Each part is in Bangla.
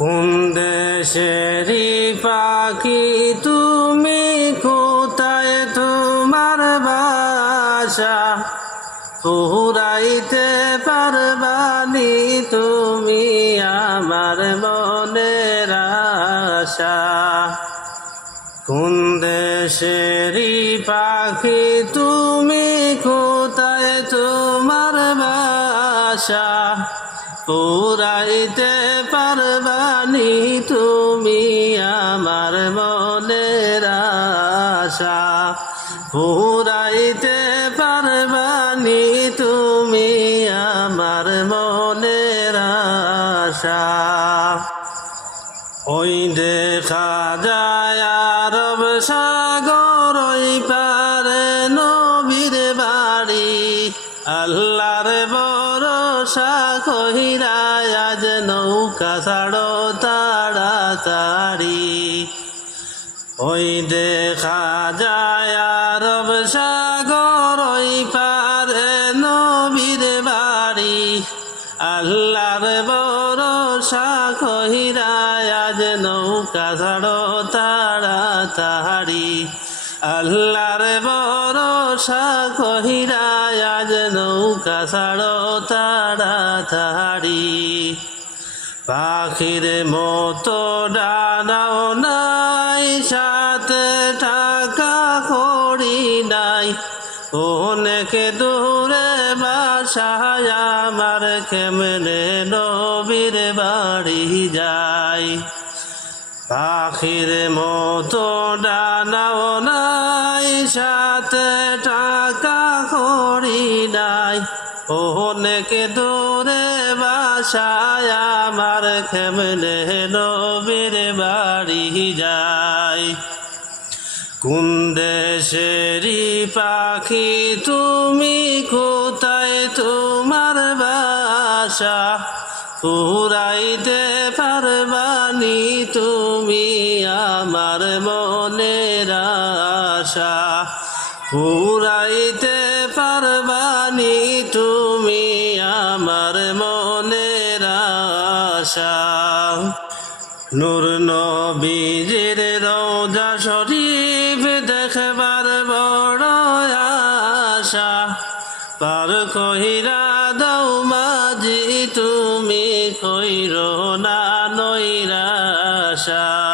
কোন দেশেরই পাখি তুমি কোথায় তোমার বাসা? পুরাইতে পারবানি তুমি আমার মনের আশা। কোন দেশেরই পাখি তুমি কোথায় তোমার বাসা? পুরাইতে পারবানি তুমি আমার মনের আশা। পুরাইতে পারবানি তুমি আমার মনের আশা। ওই দেখা যায় আরব সাগর, ওই পারে নবীর বাড়ি। আল্লাহর ভরসা কহিরা আজ নৌকা ছাড়ো তাড়াতাড়ি। ওই দেখা যায় আরব সাগর, ওই পারে নবীর বাড়ি। আল্লাহর ভরসা কহিরা আজ নৌকা ছাড়ো তাড়াতাড়ি। আল্লাহর ভরসা কহিরা আজ নৌকা ছাড়ো তাড়াতাড়ি পাখির মতো ডানাও নাই, সাথে টাকা করি নাই। অনেক দূরে বাসায় আমার কেমনে নবীর বাড়ি যায়। পাখির মতো ডানাও নাই সাথে টাকা করি নাই। অনেক দূরে বাসায় আমার খেমনে নবীর বাড়ি যায়। কোন দেশেরই পাখি তুমি, কোথায় তোমার বাসা? পুরাইতে পারবানি তুমি আমার আশা পুরাইতে পারবানি তুমি আমার মনের আশা। নূর নবীজির রোজা শরীফ দেখবার বড় আশা। পার কহিরা দাও মাঝি, তুমি কইর না নৈরাশা।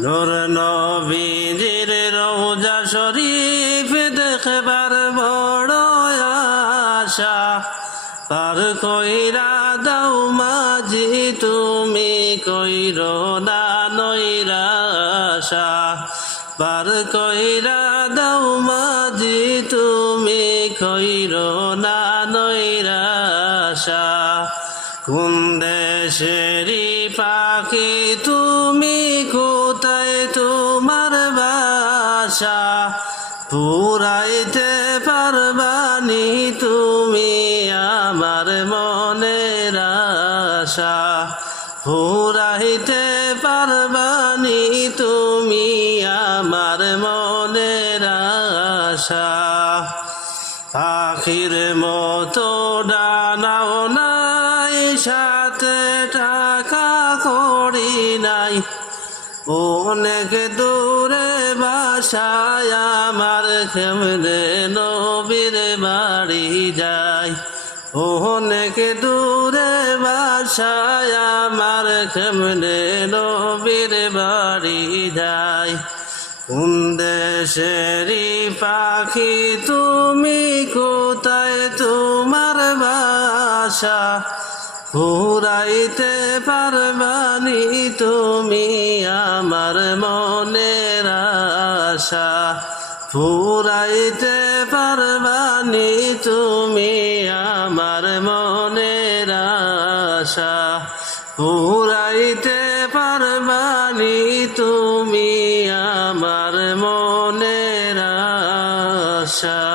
নূর নবীজির রোজা শরীফ দেখবার বড় আশা। পার কইরা দাও মাঝি, তুমি কইর না নৈরাশা। পার কইরা দাও মাঝি, তুমি কইর না নৈরাশা। কোন দেশেরই পাখি তুমি কোথায় তোমার বাসা পুরাইতে পারবানি তুমি আমার মনের আশা। পুরাইতে পারবানি তুমি আমার মনের আশা। পাখির মতো ডানাও নাই, সাথে টাকা করি নাই। অনেক দূরে বাসায় আমার কেমনে নবীর বাড়ি যায়। অনেক দূরে বাসায় আমার কেমনে নবীর বাড়ি যায়। কোন দেশেরই পাখি তুমি, কোথায় তোমার বাসা? পুরাইতে পারবানি তুমি আমার মনের আশা। পুরাইতে পারবানি তুমি আমার মনের আশা। পুরাইতে পারবানি তুমি আমার মনের আশা।